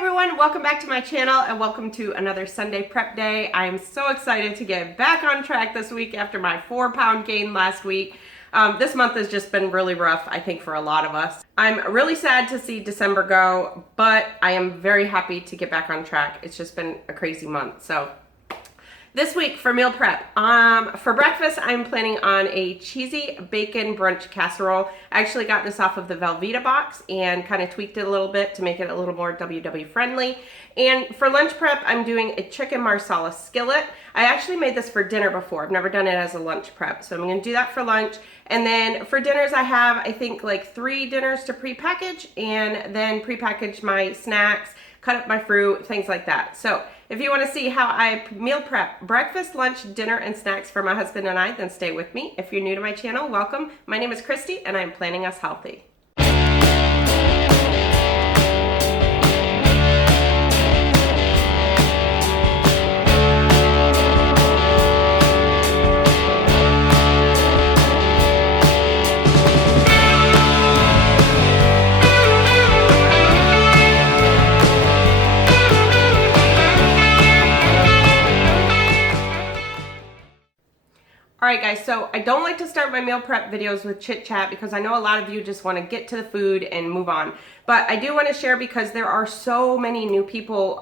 everyone, welcome back to my channel and welcome to another Sunday prep day. I am so excited to get back on track this week after my 4-pound gain last week. This month has just been really rough, I think, for a lot of us. I'm really sad to see December go, but I am very happy to get back on track. It's just been a crazy month. So this week for meal prep, for breakfast, I'm planning on a cheesy bacon brunch casserole. I actually got this off of the Velveeta box and kind of tweaked it a little bit to make it a little more WW friendly. And for lunch prep, I'm doing a chicken marsala skillet. I actually made this for dinner before. I've never done it as a lunch prep. So I'm gonna do that for lunch. And then for dinners, I have, I think, like 3 dinners to pre-package and then pre-package my snacks, cut up my fruit, things like that. So if you want to see how I meal prep breakfast, lunch, dinner, and snacks for my husband and I, then stay with me. If you're new to my channel, welcome. My name is Christy, and I'm planning us healthy. Alright guys, so I don't like to start my meal prep videos with chit chat because I know a lot of you just want to get to the food and move on. But I do want to share because there are so many new people,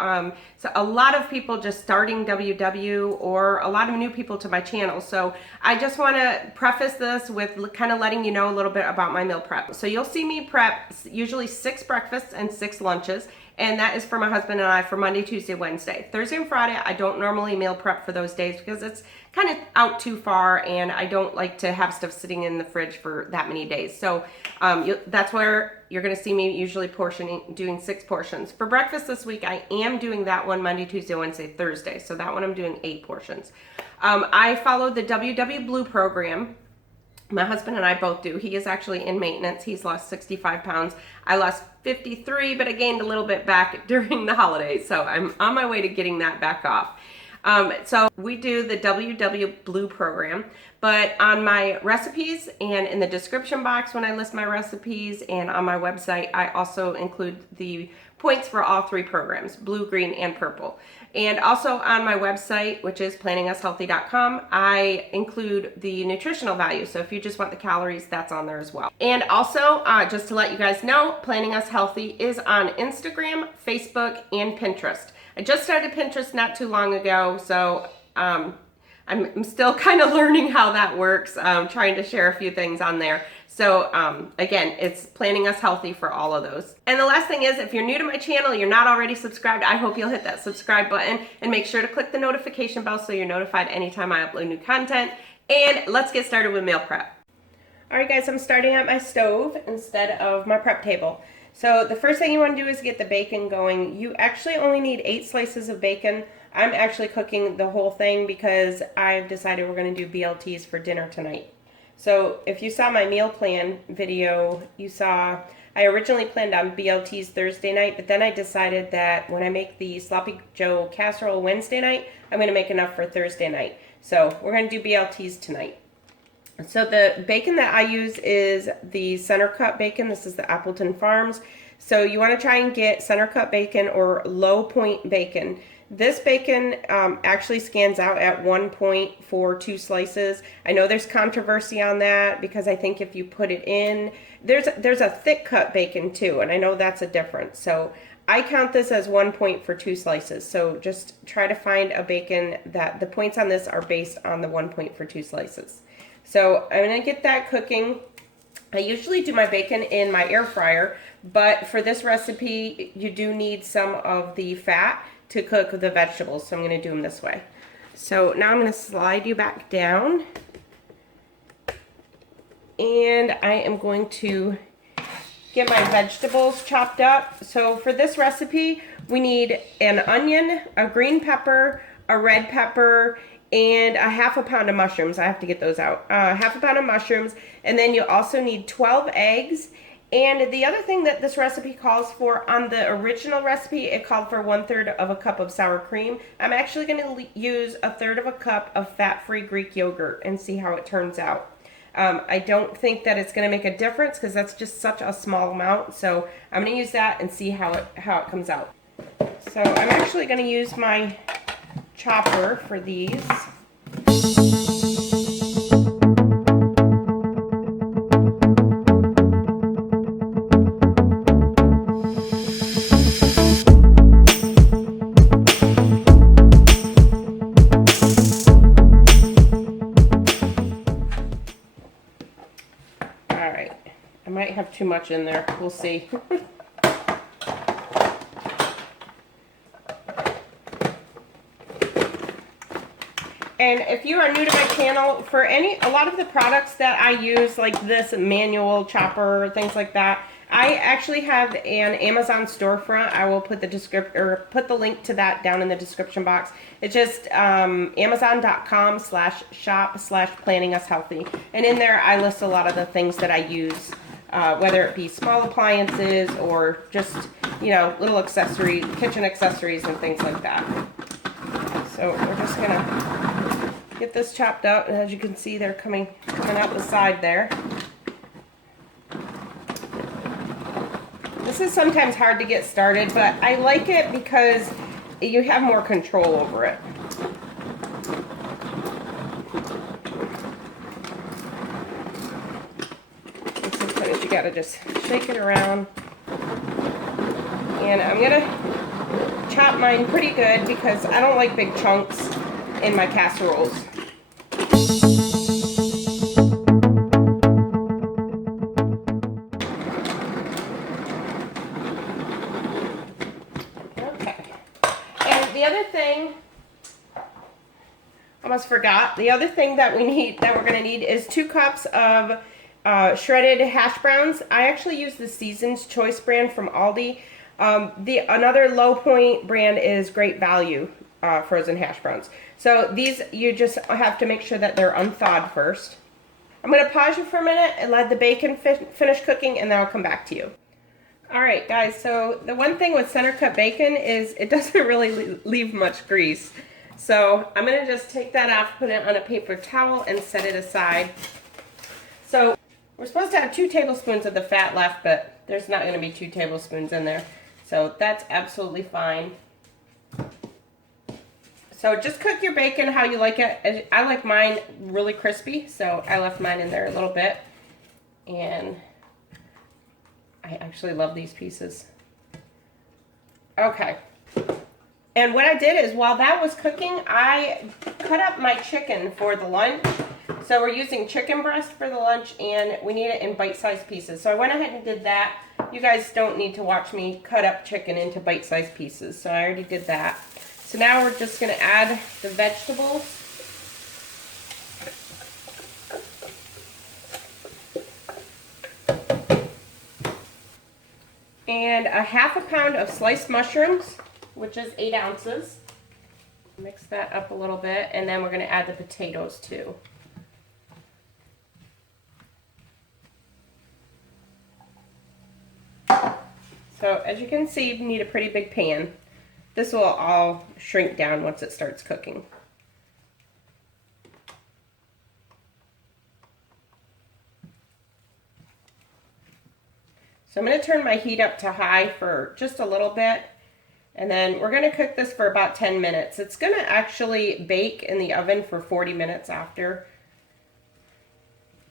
so a lot of people just starting WW or a lot of new people to my channel. So I just want to preface this with kind of letting you know a little bit about my meal prep. So you'll see me prep usually 6 breakfasts and 6 lunches. And that is for my husband and I for Monday, Tuesday, Wednesday. Thursday and Friday, I don't normally meal prep for those days because it's kind of out too far and I don't like to have stuff sitting in the fridge for that many days. So that's where you're gonna see me usually doing 6 portions. For breakfast this week, I am doing that one Monday, Tuesday, Wednesday, Thursday. So that one I'm doing 8 portions. I followed the WW Blue program. My husband and I both do. He is actually in maintenance. He's lost 65 pounds. I lost 53, but I gained a little bit back during the holidays. So I'm on my way to getting that back off. So we do the WW Blue program, but on my recipes and in the description box when I list my recipes and on my website, I also include the points for all 3 programs, blue, green, and purple. And also on my website, which is planninushealthy.com, I include the nutritional value. So if you just want the calories, that's on there as well. And also, just to let you guys know, Planning Us Healthy is on Instagram, Facebook, and Pinterest. I just started Pinterest not too long ago, so I'm still kind of learning how that works. I'm trying to share a few things on there. So again, it's Planning Us Healthy for all of those. And the last thing is, if you're new to my channel, you're not already subscribed, I hope you'll hit that subscribe button and make sure to click the notification bell so you're notified anytime I upload new content. And let's get started with meal prep. All right guys, I'm starting at my stove instead of my prep table. So the first thing you want to do is get the bacon going. You actually only need 8 slices of bacon. I'm actually cooking the whole thing because I've decided we're going to do BLTs for dinner tonight. So if you saw my meal plan video, you saw I originally planned on BLTs Thursday night, but then I decided that when I make the Sloppy Joe casserole Wednesday night, I'm going to make enough for Thursday night. So we're going to do BLTs tonight. So the bacon that I use is the center cut bacon. This is the Appleton Farms. So you want to try and get center cut bacon or low point bacon. This bacon actually scans out at 1 point for 2 slices. I know there's controversy on that because I think if you put it in, there's a thick cut bacon too, and I know that's a difference. So I count this as 1 point for 2 slices. So just try to find a bacon that the points on this are based on the 1 point for 2 slices. So I'm gonna get that cooking. I usually do my bacon in my air fryer, but for this recipe, you do need some of the fat to cook the vegetables, so I'm going to do them this way. So now I'm going to slide you back down, and I am going to get my vegetables chopped up. So for this recipe, we need an onion, a green pepper, a red pepper, and a ½ pound of mushrooms. I have to get those out. ½ pound of mushrooms, and then you also need 12 eggs. And the other thing that this recipe calls for, on the original recipe, it called for 1/3 of a cup of sour cream. I'm actually going to use 1/3 of a cup of fat-free Greek yogurt and see how it turns out. I don't think that it's going to make a difference because that's just such a small amount. So I'm going to use that and see how it comes out. So I'm actually going to use my chopper for these. All right, I might have too much in there. We'll see. And if you are new to my channel, for a lot of the products that I use, like this manual chopper, things like that, I actually have an Amazon storefront. I will put the link to that down in the description box. It's just amazon.com/shop/planningus healthy. And in there, I list a lot of the things that I use, whether it be small appliances or just, you know, little accessories, kitchen accessories and things like that. So we're just gonna get this chopped up, and as you can see, they're coming out the side there. This is sometimes hard to get started, but I like it because you have more control over it. And sometimes you gotta just shake it around. And I'm gonna chop mine pretty good because I don't like big chunks in my casseroles. Okay. And the other thing, almost forgot, the other thing that we're gonna need is 2 cups of shredded hash browns. I actually use the Season's Choice brand from Aldi. Another low point brand is Great Value frozen hash browns. So these, you just have to make sure that they're unthawed first. I'm going to pause you for a minute and let the bacon finish cooking, and then I'll come back to you. Alright guys, so the one thing with center cut bacon is it doesn't really leave much grease. So I'm going to just take that off, put it on a paper towel, and set it aside. So we're supposed to have 2 tablespoons of the fat left, but there's not going to be 2 tablespoons in there. So that's absolutely fine. So just cook your bacon how you like it. I like mine really crispy, so I left mine in there a little bit. And I actually love these pieces. Okay. And what I did is, while that was cooking, I cut up my chicken for the lunch. So we're using chicken breast for the lunch, and we need it in bite-sized pieces. So I went ahead and did that. You guys don't need to watch me cut up chicken into bite-sized pieces, so I already did that. So now we're just going to add the vegetables. And a ½ pound of sliced mushrooms, which is 8 ounces. Mix that up a little bit, and then we're going to add the potatoes too. So as you can see, you need a pretty big pan. This will all shrink down once it starts cooking. So I'm going to turn my heat up to high for just a little bit, and then we're going to cook this for about 10 minutes. It's going to actually bake in the oven for 40 minutes after,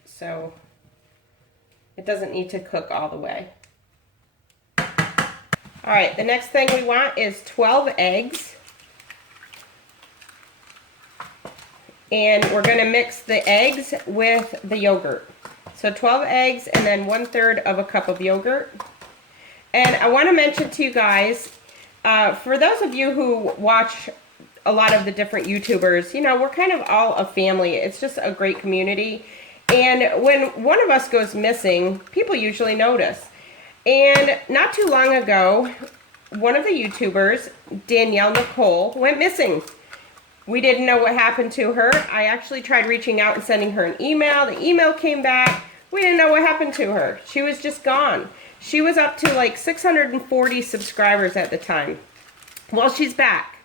so it doesn't need to cook all the way. All right, the next thing we want is 12 eggs. And we're going to mix the eggs with the yogurt. So 12 eggs and then 1/3 of a cup of yogurt. And I want to mention to you guys, for those of you who watch a lot of the different YouTubers, you know, we're kind of all a family. It's just a great community. And when one of us goes missing, people usually notice. And not too long ago, one of the YouTubers, Danielle Nichole, went missing. We didn't know what happened to her. I actually tried reaching out and sending her an email. The email came back. We didn't know what happened to her. She was just gone. She was up to like 640 subscribers at the time. Well, she's back.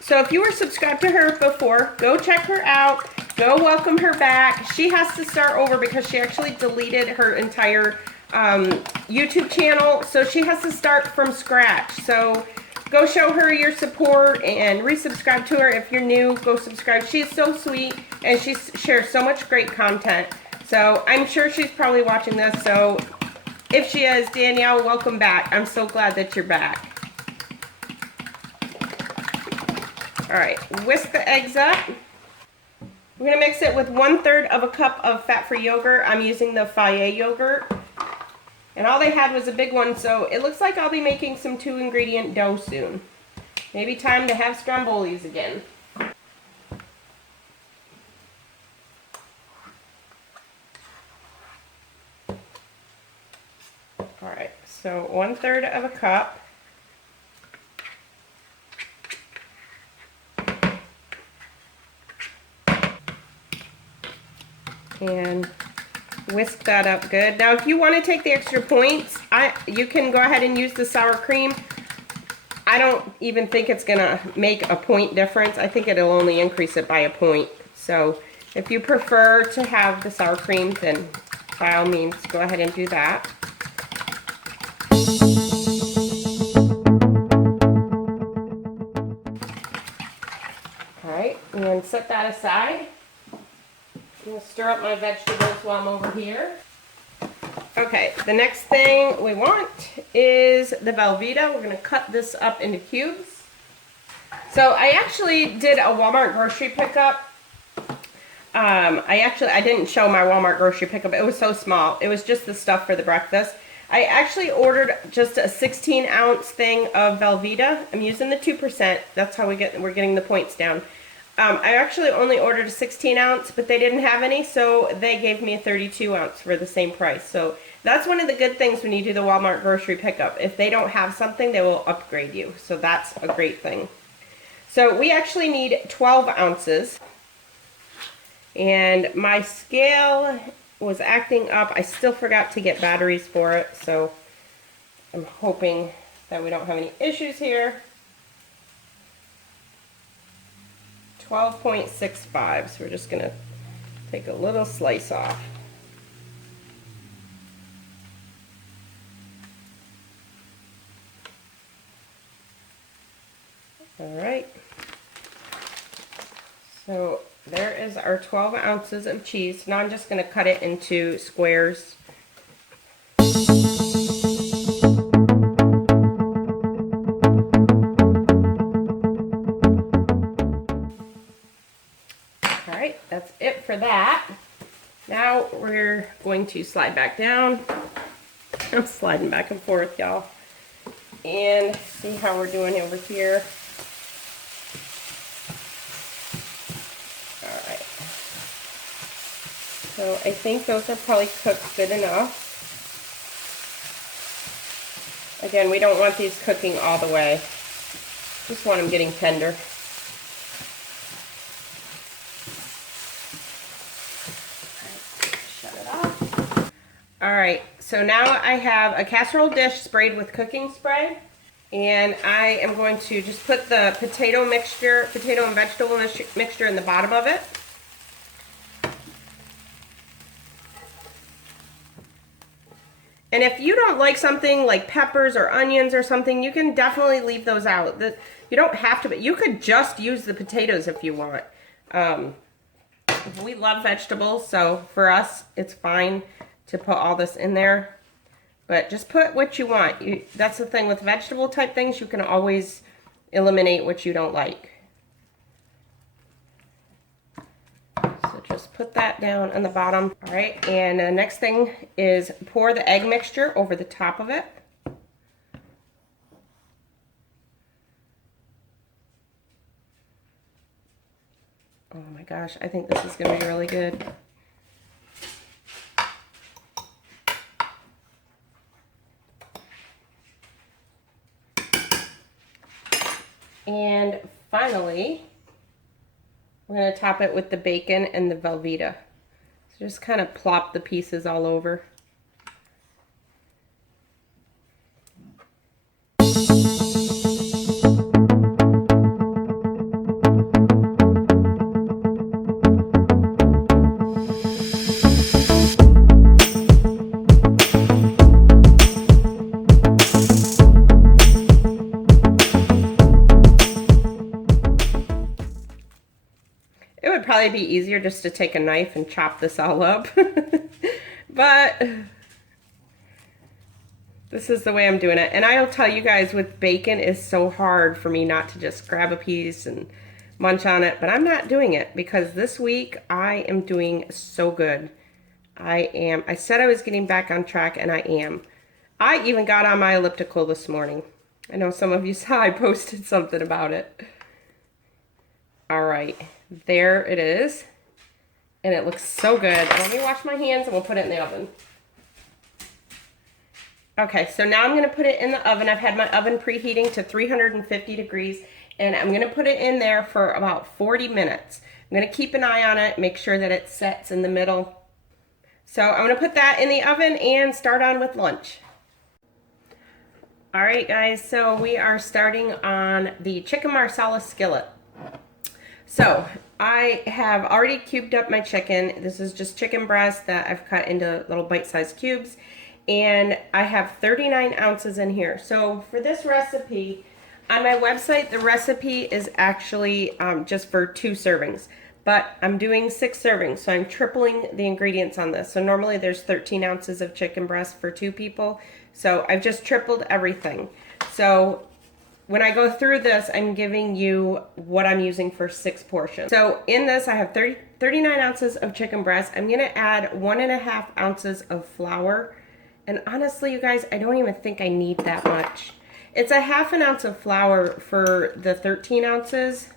So if you were subscribed to her before, go check her out. Go welcome her back. She has to start over because she actually deleted her entire YouTube channel, so she has to start from scratch. So go show her your support and resubscribe to her. If you're new, go subscribe. She's so sweet and she shares so much great content. So I'm sure she's probably watching this. So if she is, Danielle, welcome back. I'm so glad that you're back. All right, whisk the eggs up. We're gonna mix it with 1/3 of a cup of fat-free yogurt. I'm using the Fage yogurt. And all they had was a big one, so it looks like I'll be making some 2-ingredient dough soon. Maybe time to have strombolis again. All right, so 1/3 of a cup. And whisk that up good. Now, if you want to take the extra points, you can go ahead and use the sour cream. I don't even think it's gonna make a point difference. I think it'll only increase it by a point. So if you prefer to have the sour cream, then by all means, go ahead and do that. All right, and set that aside. I'm gonna stir up my vegetables while I'm over here. Okay, the next thing we want is the Velveeta. We're gonna cut this up into cubes. So I actually did a Walmart grocery pickup. I didn't show my Walmart grocery pickup. It was so small. It was just the stuff for the breakfast. I actually ordered just a 16-ounce thing of Velveeta. I'm using the 2%. That's how we're getting the points down. I actually only ordered a 16-ounce, but they didn't have any, so they gave me a 32-ounce for the same price. So that's one of the good things when you do the Walmart grocery pickup. If they don't have something, they will upgrade you. So that's a great thing. So we actually need 12 ounces. And my scale was acting up. I still forgot to get batteries for it, so I'm hoping that we don't have any issues here. 12.65, so we're just gonna take a little slice off. All right, so there is our 12 ounces of cheese. Now I'm just gonna cut it into squares. Alright, that's it for that. Now we're going to slide back down. I'm sliding back and forth, y'all. And see how we're doing over here. Alright. So I think those are probably cooked good enough. Again, we don't want these cooking all the way. Just want them getting tender. Alright, so now I have a casserole dish sprayed with cooking spray, and I am going to just put the potato and vegetable mixture in the bottom of it. And if you don't like something like peppers or onions or something, you can definitely leave those out. You don't have to, but you could just use the potatoes if you want. We love vegetables, so for us, it's fine to put all this in there, but just put what you want. That's the thing with vegetable type things, you can always eliminate what you don't like. So just put that down on the bottom. All right, and the next thing is pour the egg mixture over the top of it. Oh my gosh, I think this is gonna be really good. And finally, we're going to top it with the bacon and the Velveeta. So just kind of plop the pieces all over. probably be easier just to take a knife and chop this all up. But this is the way I'm doing it. And I'll tell you guys, with bacon, it's so hard for me not to just grab a piece and munch on it. But I'm not doing it because this week I am doing so good. I said I was getting back on track, and I am. I even got on my elliptical this morning. I know some of you saw I posted something about it. All right, there it is. And it looks so good. Let me wash my hands and we'll put it in the oven. Okay, so now I'm gonna put it in the oven. I've had my oven preheating to 350 degrees, and I'm gonna put it in there for about 40 minutes. I'm gonna keep an eye on it, make sure that it sets in the middle. So I'm gonna put that in the oven and start on with lunch. All right, guys, so we are starting on the chicken marsala skillet. So I have already cubed up my chicken. This is just chicken breast that I've cut into little bite-sized cubes. And I have 39 ounces in here. So for this recipe, on my website, the recipe is actually just for 2 servings. But I'm doing 6 servings, so I'm tripling the ingredients on this. So normally there's 13 ounces of chicken breast for 2 people. So I've just tripled everything. So when I go through this, I'm giving you what I'm using for 6 portions. So in this, I have 39 ounces of chicken breast. I'm gonna add 1.5 ounces of flour. And honestly, you guys, I don't even think I need that much. It's a 1/2 ounce of flour for the 13 ounces,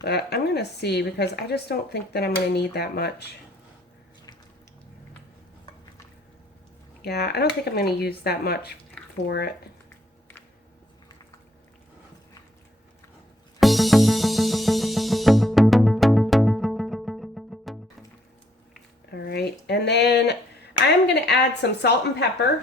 but I'm gonna see because I just don't think that I'm gonna need that much. Yeah, I don't think I'm gonna use that much for it. All right, and then I am gonna add some salt and pepper.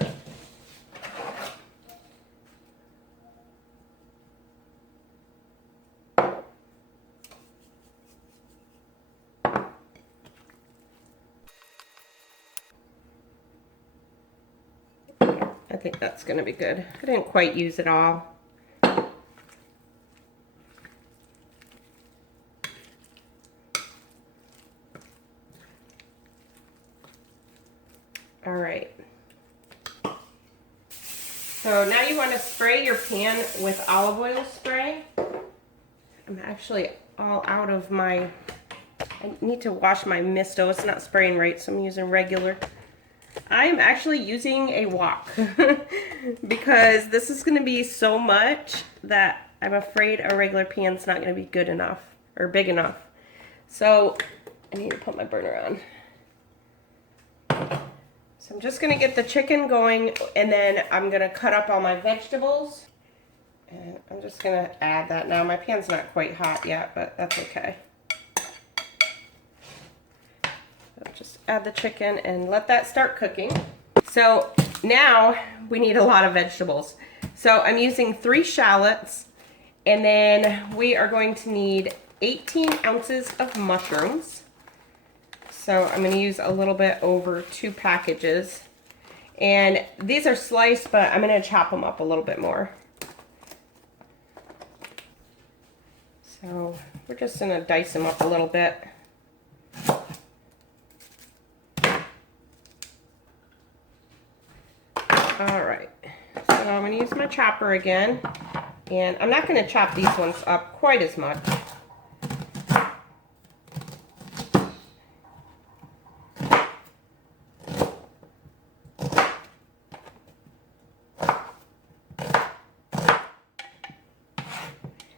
I think that's gonna be good. I didn't quite use it all. All right. So now you want to spray your pan with olive oil spray. I'm actually all out of my, I need to wash my misto. It's not spraying right, so I'm using regular. I am actually using a wok because this is going to be so much that I'm afraid a regular pan's not going to be good enough or big enough. So I need to put my burner on. So I'm just gonna get the chicken going, and then I'm gonna cut up all my vegetables. And I'm just gonna add that now. My pan's not quite hot yet, but that's okay. I'll just add the chicken and let that start cooking. So now we need a lot of vegetables. So I'm using 3 shallots, and then we are going to need 18 ounces of mushrooms. So I'm going to use a little bit over 2 packages. And these are sliced, but I'm going to chop them up a little bit more. So we're just going to dice them up a little bit. All right. So I'm going to use my chopper again. And I'm not going to chop these ones up quite as much.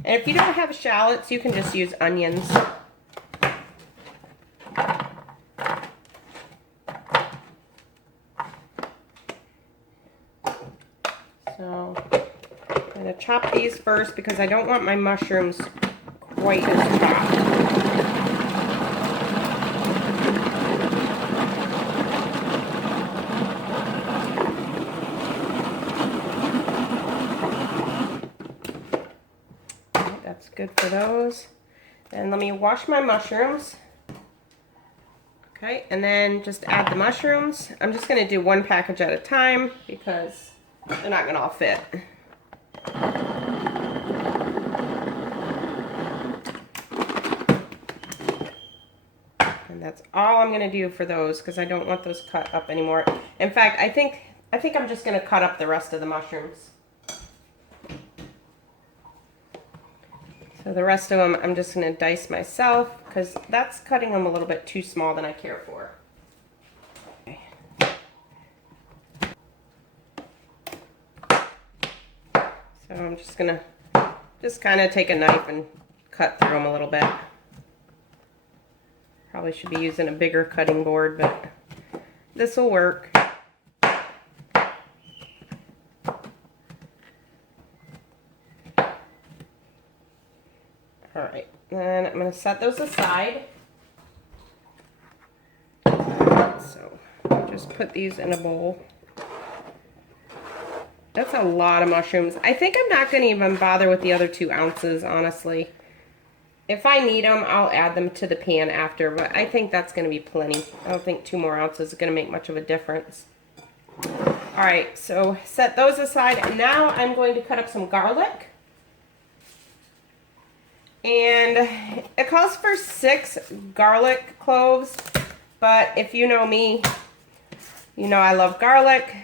And if you don't have shallots, you can just use onions. So I'm going to chop these first because I don't want my mushrooms quite as chopped. Good for those. And let me wash my mushrooms. Okay, and then just add the mushrooms. I'm just going to do 1 package at a time because they're not going to all fit. And that's all I'm gonna do for those because I don't want those cut up anymore. In fact, I think I'm just gonna cut up the rest of the mushrooms. So the rest of them I'm just gonna dice myself because that's cutting them a little bit too small than I care for. Okay. So I'm just gonna kind of take a knife and cut through them a little bit. Probably should be using a bigger cutting board, but this will work. Alright, then I'm going to set those aside. So I'll just put these in a bowl. That's a lot of mushrooms. I think I'm not going to even bother with the other 2 ounces, honestly. If I need them, I'll add them to the pan after, but I think that's going to be plenty. I don't think 2 more ounces is going to make much of a difference. Alright, so set those aside, and now I'm going to cut up some garlic. And it calls for 6 garlic cloves, but if you know me, you know I love garlic,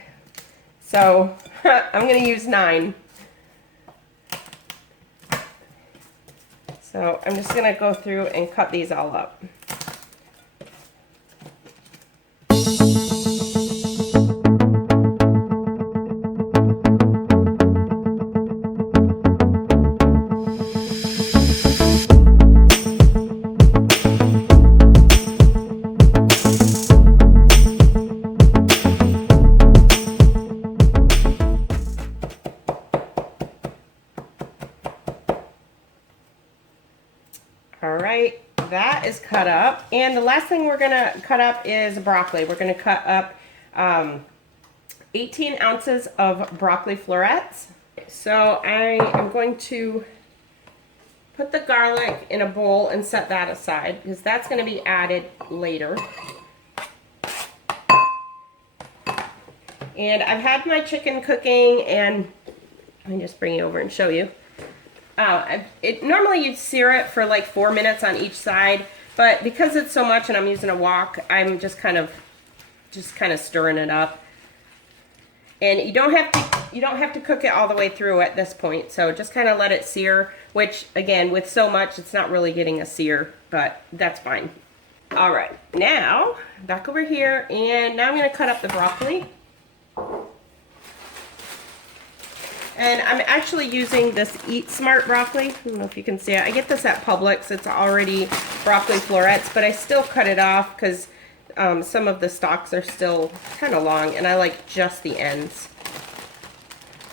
so I'm going to use 9. So I'm just going to go through and cut these all up. Alright, that is cut up. And the last thing we're going to cut up is broccoli. We're going to cut up 18 ounces of broccoli florets. So I am going to put the garlic in a bowl and set that aside because that's going to be added later. And I've had my chicken cooking, and let me just bring it over and show you. Normally you'd sear it for like 4 minutes on each side, but because it's so much and I'm using a wok, I'm just kind of stirring it up. And you don't have to cook it all the way through at this point, so just kind of let it sear, which again, with so much, it's not really getting a sear, but that's fine. All right, now back over here, and now I'm going to cut up the broccoli. And I'm actually using this Eat Smart broccoli. I don't know if you can see it. I get this at Publix. It's already broccoli florets, but I still cut it off because some of the stalks are still kind of long, and I like just the ends.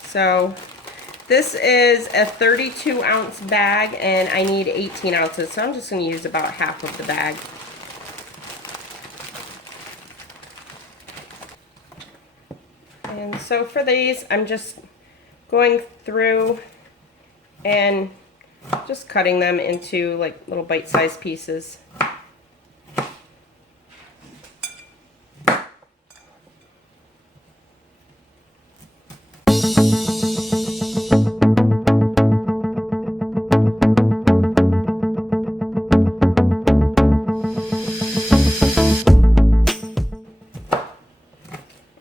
So this is a 32-ounce bag, and I need 18 ounces, so I'm just going to use about half of the bag. And so for these, I'm just going through and just cutting them into like little bite-sized pieces.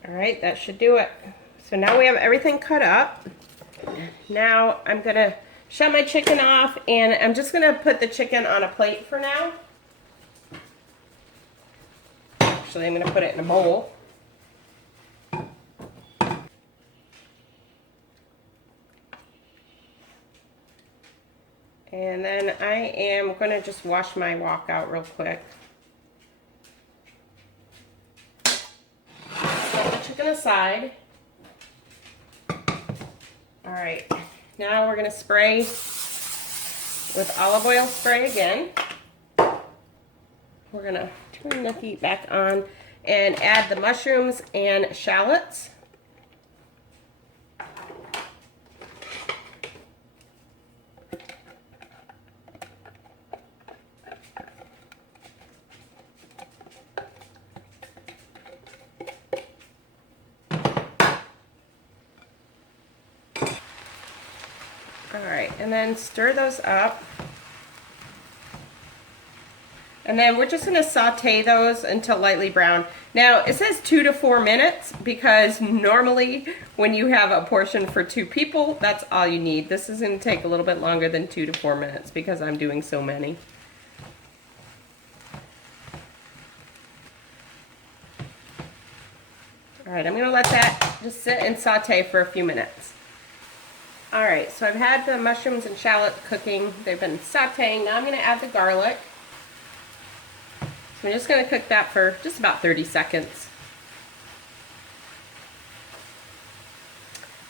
Alright, that should do it. So now we have everything cut up. Now I'm going to shut my chicken off, and I'm just going to put the chicken on a plate for now. Actually, I'm going to put it in a bowl. And then I am going to just wash my wok out real quick. Set the chicken aside. Alright, now we're going to spray with olive oil spray again. We're going to turn the heat back on and add the mushrooms and shallots. Alright, and then stir those up. And then we're just gonna saute those until lightly brown. Now, it says 2 to 4 minutes because normally when you have a portion for 2 people, that's all you need. This is gonna take a little bit longer than 2 to 4 minutes because I'm doing so many. All right, I'm gonna let that just sit and saute for a few minutes. All right, so I've had the mushrooms and shallot cooking. They've been sauteing. Now I'm gonna add the garlic. So I'm just going to cook that for just about 30 seconds.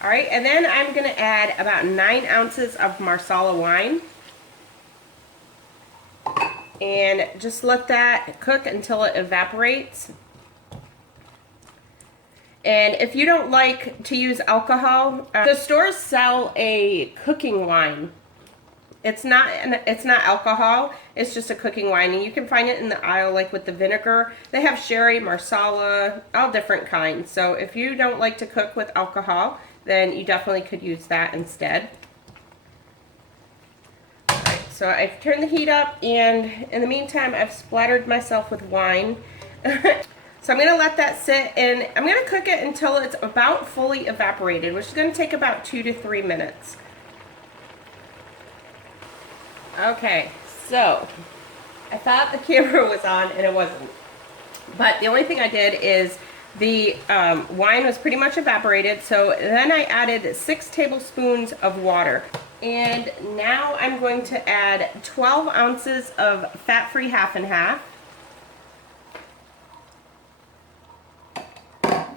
All right, and then I'm going to add about 9 ounces of Marsala wine. And just let that cook until it evaporates. And if you don't like to use alcohol, the stores sell a cooking wine. It's not alcohol, it's just a cooking wine, and you can find it in the aisle like with the vinegar. They have sherry, Marsala, all different kinds. So if you don't like to cook with alcohol, then you definitely could use that instead. Alright, so I've turned the heat up, and in the meantime I've splattered myself with wine. So I'm going to let that sit, and I'm going to cook it until it's about fully evaporated, which is going to take about 2 to 3 minutes. Okay, so I thought the camera was on and it wasn't. But the only thing I did is the wine was pretty much evaporated, so then I added 6 tablespoons of water. And now I'm going to add 12 ounces of fat-free half and half.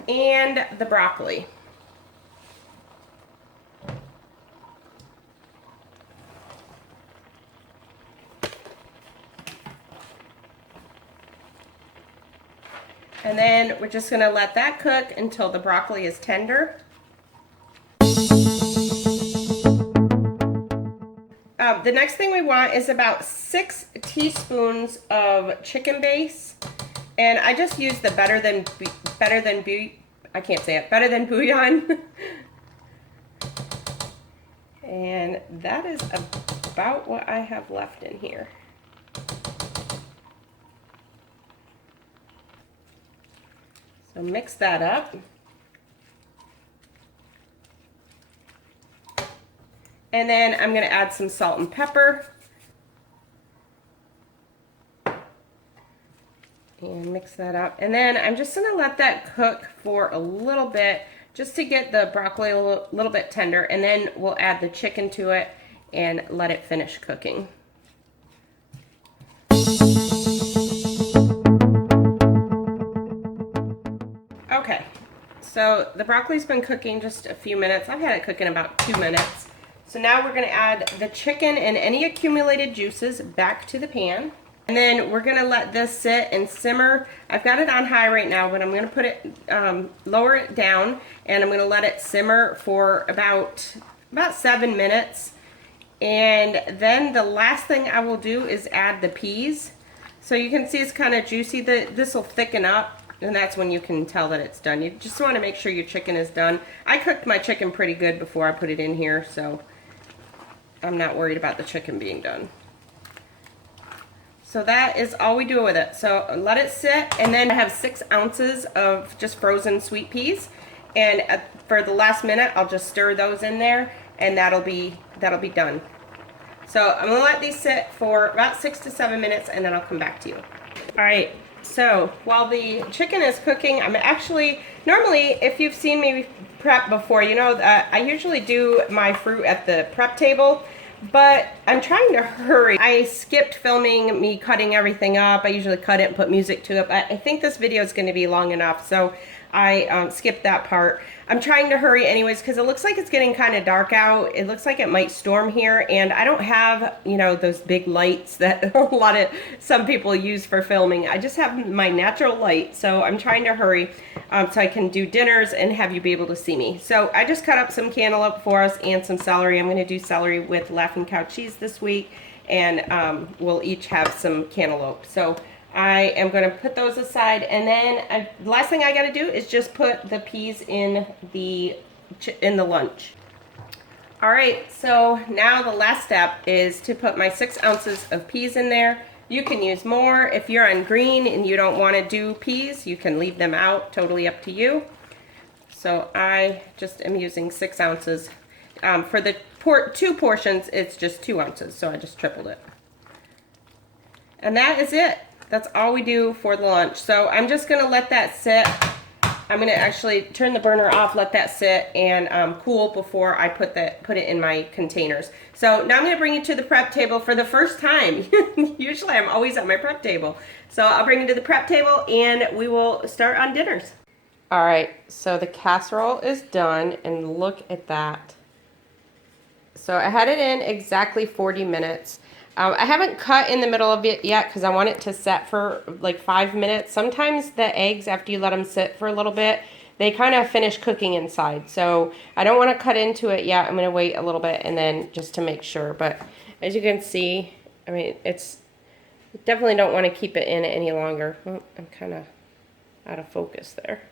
And the broccoli. And then we're just going to let that cook until the broccoli is tender. The next thing we want is about 6 teaspoons of chicken base. And I just use the better than bouillon. And that is about what I have left in here. So mix that up. And then I'm going to add some salt and pepper. And mix that up. And then I'm just going to let that cook for a little bit just to get the broccoli a little bit tender. And then we'll add the chicken to it and let it finish cooking. Okay, so the broccoli's been cooking just a few minutes. I've had it cooking about 2 minutes. So now we're going to add the chicken and any accumulated juices back to the pan. And then we're going to let this sit and simmer. I've got it on high right now, but I'm going to put it, lower it down, and I'm going to let it simmer for about 7 minutes. And then the last thing I will do is add the peas. So you can see it's kind of juicy. This will thicken up. And that's when you can tell that it's done. You just want to make sure your chicken is done. I cooked my chicken pretty good before I put it in here, so I'm not worried about the chicken being done. So that is all we do with it. So let it sit, and then I have 6 ounces of just frozen sweet peas. And for the last minute, I'll just stir those in there, and that'll be done. So I'm gonna let these sit for about 6 to 7 minutes, and then I'll come back to you. All right. So while the chicken is cooking, I'm actually, normally if you've seen me prep before, you know that I usually do my fruit at the prep table, but I'm trying to hurry. I skipped filming me cutting everything up. I usually cut it and put music to it, but I think this video is going to be long enough, so I skipped that part. I'm trying to hurry anyways because it looks like it's getting kind of dark out. It looks like it might storm here, and I don't have, you know, those big lights that some people use for filming. I just have my natural light, so I'm trying to hurry so I can do dinners and have you be able to see me. So I just cut up some cantaloupe for us and some celery. I'm going to do celery with Laughing Cow cheese this week, and we'll each have some cantaloupe. So I am going to put those aside, and then the last thing I got to do is just put the peas in the lunch. All right, so now the last step is to put my 6 ounces of peas in there. You can use more. If you're on green and you don't want to do peas, you can leave them out, totally up to you. So I just am using 6 ounces. For the 2 portions, it's just 2 ounces, so I just tripled it. And that is it. That's all we do for the lunch. So I'm just gonna let that sit. I'm gonna actually turn the burner off, let that sit and cool before I put it in my containers. So now I'm gonna bring you to the prep table for the first time. Usually I'm always at my prep table. So I'll bring you to the prep table and we will start on dinners. All right, so the casserole is done and look at that. So I had it in exactly 40 minutes. I haven't cut in the middle of it yet because I want it to set for like 5 minutes. Sometimes the eggs, after you let them sit for a little bit, they kind of finish cooking inside. So I don't want to cut into it yet. I'm going to wait a little bit and then just to make sure. But as you can see, I mean, definitely don't want to keep it in any longer. Oh, I'm kind of out of focus there.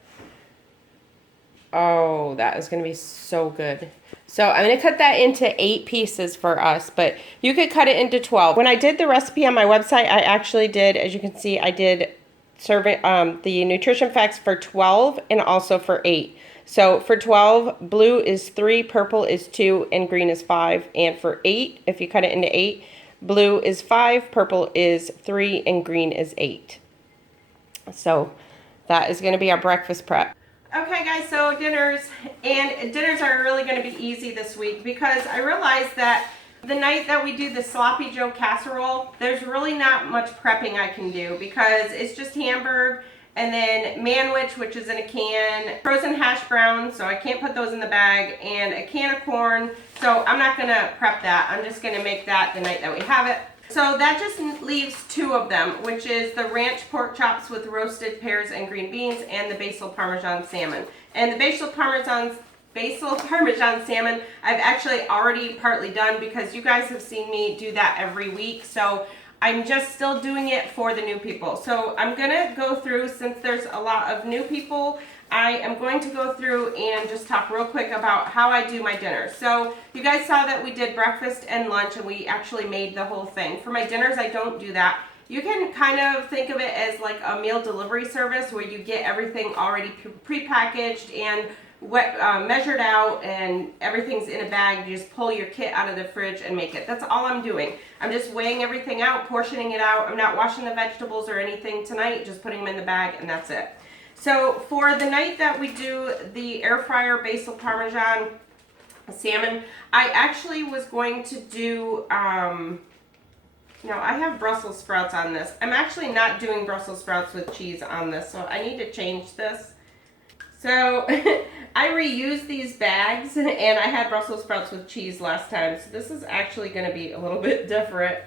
Oh, that is going to be so good. So I'm going to cut that into 8 pieces for us, but you could cut it into 12. When I did the recipe on my website, I actually did, as you can see, I did the nutrition facts for 12 and also for 8. So for 12, blue is 3, purple is 2, and green is 5. And for 8, if you cut it into 8, blue is 5, purple is 3, and green is 8. So that is going to be our breakfast prep. Okay guys, so dinners are really going to be easy this week because I realized that the night that we do the Sloppy Joe casserole, there's really not much prepping I can do because it's just hamburger and then manwich, which is in a can, frozen hash browns, so I can't put those in the bag, and a can of corn, so I'm not going to prep that. I'm just going to make that the night that we have it. So that just leaves 2 of them, which is the ranch pork chops with roasted pears and green beans and the basil parmesan salmon. And the basil parmesan salmon I've actually already partly done because you guys have seen me do that every week. So I'm just still doing it for the new people. So I'm gonna go through, since there's a lot of new people, I am going to go through and just talk real quick about how I do my dinners. So you guys saw that we did breakfast and lunch and we actually made the whole thing. For my dinners, I don't do that. You can kind of think of it as like a meal delivery service where you get everything already pre-packaged and measured out and everything's in a bag. You just pull your kit out of the fridge and make it. That's all I'm doing. I'm just weighing everything out, portioning it out. I'm not washing the vegetables or anything tonight, just putting them in the bag and that's it. So for the night that we do the air fryer basil parmesan salmon, I actually was going to do, no, I have Brussels sprouts on this. I'm actually not doing Brussels sprouts with cheese on this, so I need to change this. So I reused these bags and I had Brussels sprouts with cheese last time, so this is actually going to be a little bit different.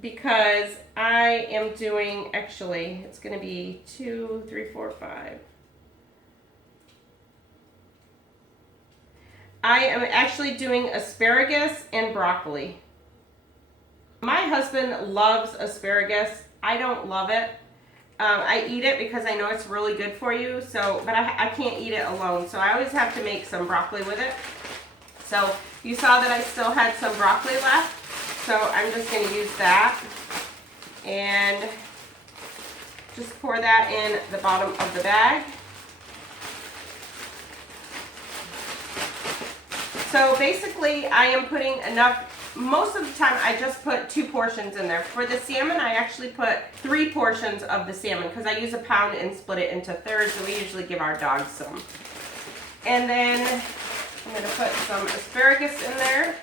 Because I am doing, actually, it's going to be 2, 3, 4, 5. I am actually doing asparagus and broccoli. My husband loves asparagus. I don't love it. I eat it because I know it's really good for you, so, but I can't eat it alone, so I always have to make some broccoli with it. So you saw that I still had some broccoli left. So I'm just going to use that and just pour that in the bottom of the bag. So basically I am putting enough, most of the time I just put 2 portions in there. For the salmon I actually put 3 portions of the salmon because I use a pound and split it into thirds, so we usually give our dogs some. And then I'm going to put some asparagus in there.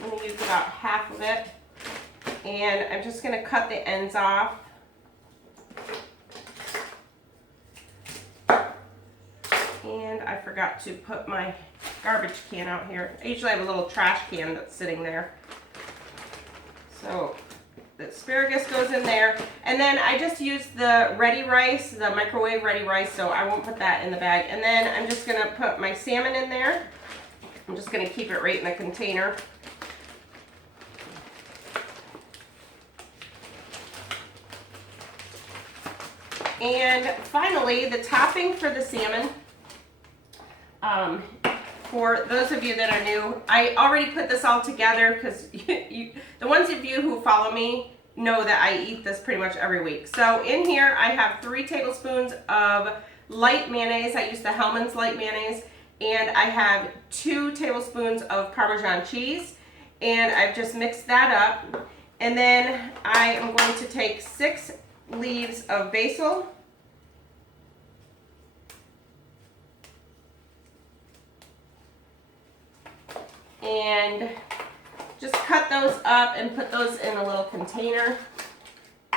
I'm going to use about half of it, and I'm just going to cut the ends off. And I forgot to put my garbage can out here. I usually have a little trash can that's sitting there. So the asparagus goes in there, and then I just use the ready rice, the microwave ready rice, so I won't put that in the bag. And then I'm just going to put my salmon in there. I'm just going to keep it right in the container. And finally, the topping for the salmon, For those of you that are new, I already put this all together because the ones of you who follow me know that I eat this pretty much every week. So in here I have 3 tablespoons of light mayonnaise. I use the Hellmann's light mayonnaise. And I have 2 tablespoons of Parmesan cheese. And I've just mixed that up. And then I am going to take 6 leaves of basil. And just cut those up and put those in a little container.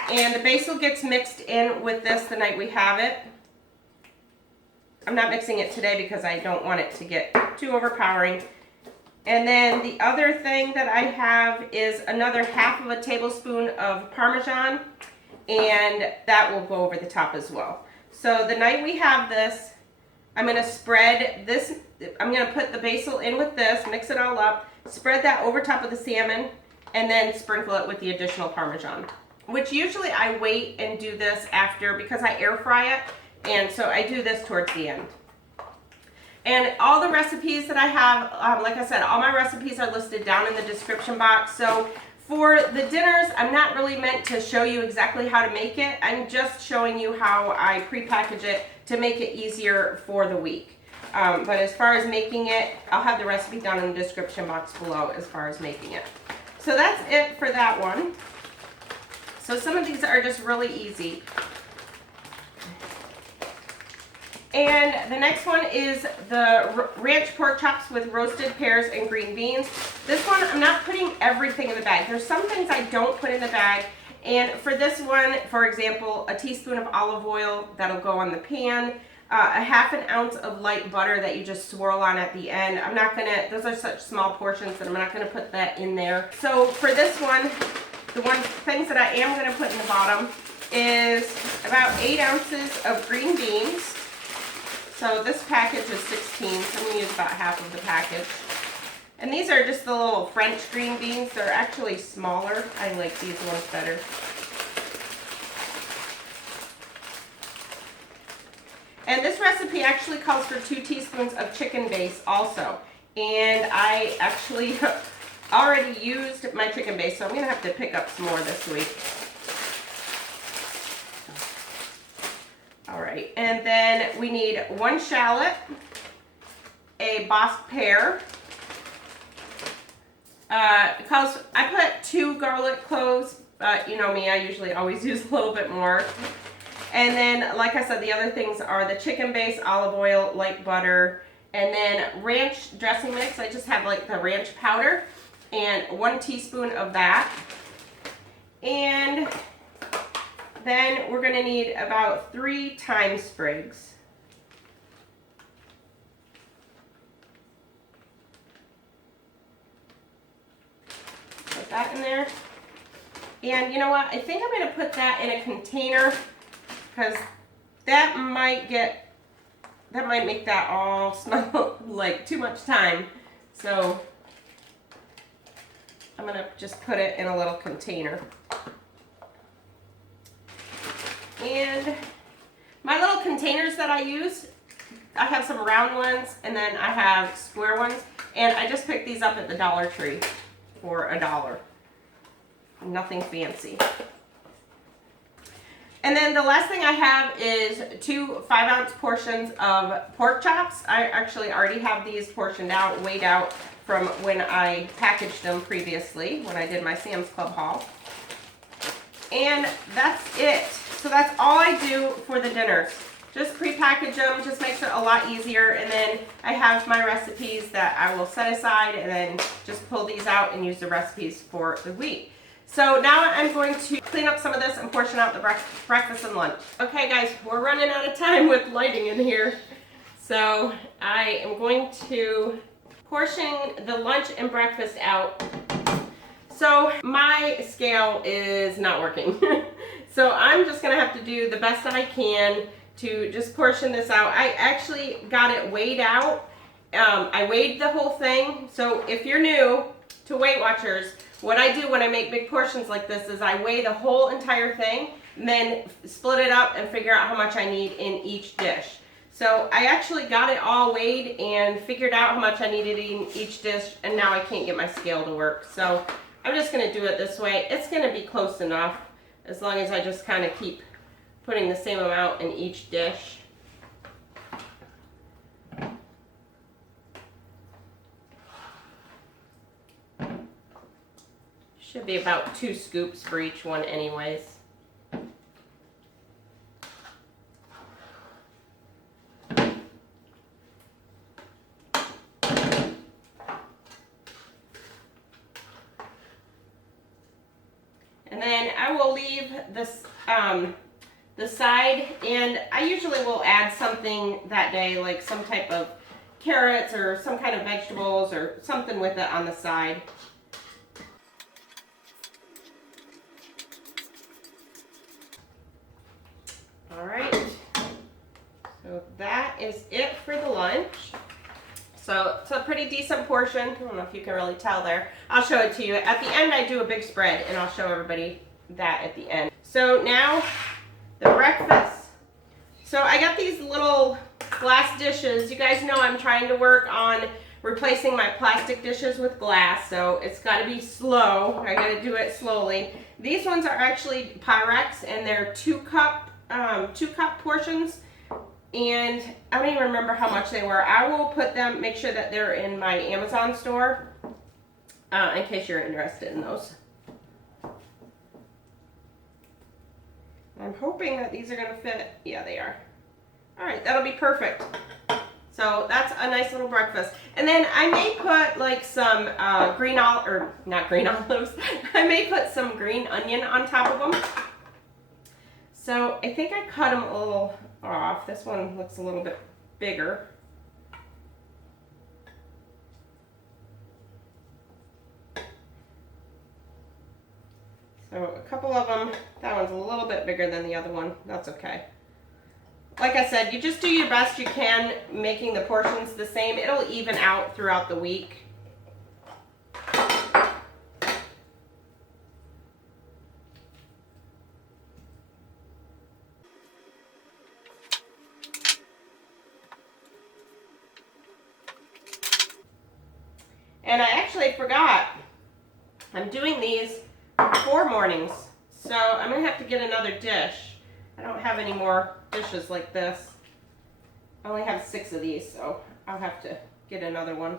And the basil gets mixed in with this the night we have it. I'm not mixing it today because I don't want it to get too overpowering. And then the other thing that I have is another half of a tablespoon of Parmesan, and that will go over the top as well. So the night we have this, I'm going to spread this, I'm going to put the basil in with this, mix it all up, spread that over top of the salmon, and then sprinkle it with the additional Parmesan. Which usually I wait and do this after because I air fry it, and so I do this towards the end. And all the recipes that I have, like I said, all my recipes are listed down in the description box. So for the dinners, I'm not really meant to show you exactly how to make it. I'm just showing you how I prepackage it to make it easier for the week. But as far as making it, I'll have the recipe down in the description box below as far as making it. So that's it for that one. So some of these are just really easy. And the next one is the ranch pork chops with roasted pears and green beans. This one, I'm not putting everything in the bag. There's some things I don't put in the bag. And for this one, for example, a teaspoon of olive oil, that'll go on the pan. A half an ounce of light butter that you just swirl on at the end. I'm not gonna, those are such small portions that I'm not gonna put that in there. So for this one, the things that I am gonna put in the bottom is about 8 ounces of green beans. So this package is 16, so I'm going to use about half of the package. And these are just the little French green beans. They're actually smaller. I like these ones better. And this recipe actually calls for 2 teaspoons of chicken base also. And I actually already used my chicken base, so I'm going to have to pick up some more this week. All right, and then we need 1 shallot, a bossed pear. I put 2 garlic cloves, but you know me, I usually always use a little bit more. And then, like I said, the other things are the chicken base, olive oil, light butter, and then ranch dressing mix. I just have like the ranch powder and 1 teaspoon of that. And then we're going to need about 3 thyme sprigs. Put that in there. And you know what? I think I'm going to put that in a container because that might make that all smell like too much thyme. So I'm going to just put it in a little container. And my little containers that I use, I have some round ones and then I have square ones. And I just picked these up at the Dollar Tree for $1. Nothing fancy. And then the last thing I have is 2 5-ounce portions of pork chops. I actually already have these portioned out, weighed out from when I packaged them previously, when I did my Sam's Club haul. And that's it. So that's all I do for the dinners. Just pre-package them, just makes it a lot easier. And then I have my recipes that I will set aside and then just pull these out and use the recipes for the week. So now I'm going to clean up some of this and portion out the breakfast and lunch. Okay guys, we're running out of time with lighting in here. So I am going to portion the lunch and breakfast out. So my scale is not working. So I'm just gonna have to do the best that I can to just portion this out. I actually got it weighed out. I weighed the whole thing. So if you're new to Weight Watchers, what I do when I make big portions like this is I weigh the whole entire thing and then split it up and figure out how much I need in each dish. So I actually got it all weighed and figured out how much I needed in each dish, and now I can't get my scale to work. So I'm just gonna do it this way. It's gonna be close enough as long as I just kind of keep putting the same amount in each dish. Should be about 2 scoops for each one anyways. And then I will leave this the side, and I usually will add something that day, like some type of carrots or some kind of vegetables or something with it on the side. All right, so that is it for the lunch. So it's a pretty decent portion. I don't know if you can really tell there. I'll show it to you. At the end, I do a big spread, and I'll show everybody that at the end. So now, the breakfast. So I got these little glass dishes. You guys know I'm trying to work on replacing my plastic dishes with glass, so it's got to be slow. I got to do it slowly. These ones are actually Pyrex, and they're 2 cup portions. And I don't even remember how much they were. I will put them, make sure that they're in my Amazon store, in case you're interested in those. I'm hoping that these are gonna fit. Yeah, they are. All right, that'll be perfect. So that's a nice little breakfast. And then I may put like some not green olives. I may put some green onion on top of them. So I think I cut them a little off. This one looks a little bit bigger. So a couple of them, that one's a little bit bigger than the other one. That's okay. Like I said, you just do your best you can making the portions the same. It'll even out throughout the week. And I actually forgot, I'm doing these 4 mornings, so I'm going to have to get another dish. I don't have any more dishes like this. I only have 6 of these, so I'll have to get another one.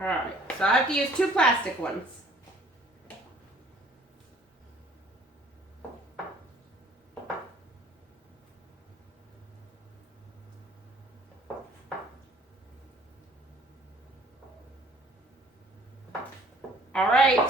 Alright, so I have to use 2 plastic ones. All right,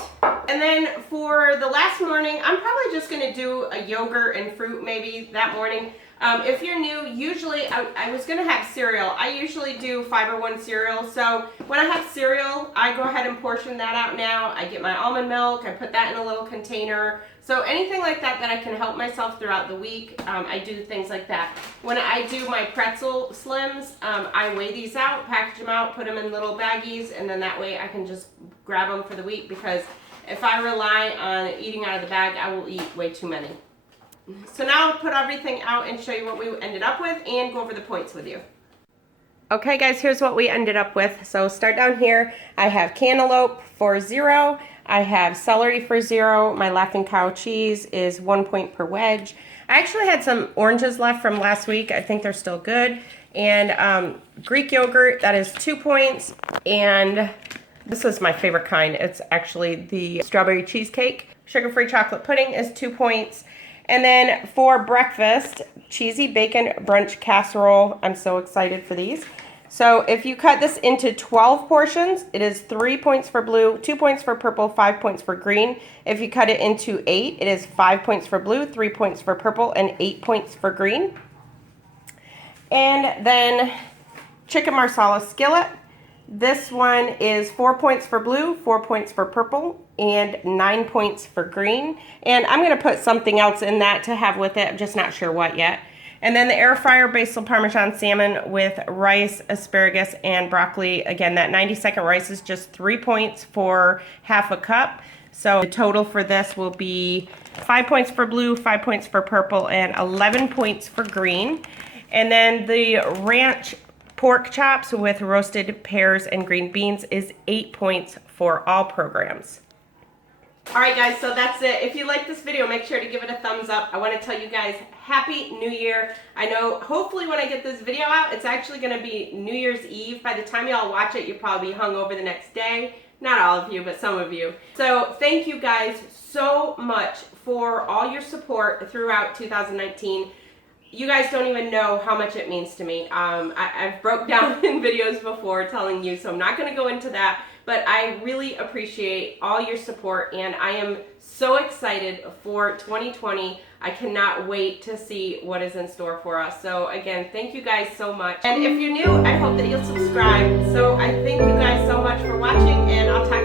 and then for the last morning, I'm probably just gonna do a yogurt and fruit maybe that morning. If you're new, usually I was gonna have cereal. I usually do Fiber One cereal, so when I have cereal, I go ahead and portion that out now. I get my almond milk, I put that in a little container. So anything like that that I can help myself throughout the week, I do things like that. When I do my pretzel slims, I weigh these out, package them out, put them in little baggies, and then that way I can just grab them for the week, because if I rely on eating out of the bag, I will eat way too many. So now I'll put everything out and show you what we ended up with and go over the points with you. Okay guys, here's what we ended up with. So start down here. I have cantaloupe for 0. I have celery for 0. My Laughing Cow cheese is 1 point per wedge. I actually had some oranges left from last week. I think they're still good. And Greek yogurt, that is 2 points. And this is my favorite kind. It's actually the strawberry cheesecake. Sugar-free chocolate pudding is 2 points. And then for breakfast, cheesy bacon brunch casserole. I'm so excited for these. So if you cut this into 12 portions, it is 3 points for blue, 2 points for purple, 5 points for green. If you cut it into 8, it is 5 points for blue, 3 points for purple, and 8 points for green. And then chicken marsala skillet. This one is 4 points for blue, 4 points for purple, and 9 points for green. And I'm going to put something else in that to have with it. I'm just not sure what yet. And then the air fryer basil parmesan salmon with rice, asparagus, and broccoli. Again, that 90-second rice is just 3 points for half a cup. So the total for this will be 5 points for blue, 5 points for purple, and 11 points for green. And then the ranch pork chops with roasted pears and green beans is 8 points for all programs. Alright guys, so that's it. If you like this video, make sure to give it a thumbs up. I want to tell you guys Happy New Year. I know hopefully when I get this video out, it's actually going to be New Year's Eve. By the time y'all watch it, you'll probably be hungover the next day. Not all of you, but some of you. So thank you guys so much for all your support throughout 2019. You guys don't even know how much it means to me. I've broke down in videos before telling you, so I'm not going to go into that. But I really appreciate all your support, and I am so excited for 2020. I cannot wait to see what is in store for us. So again, thank you guys so much. And if you're new, I hope that you'll subscribe. So I thank you guys so much for watching, and I'll talk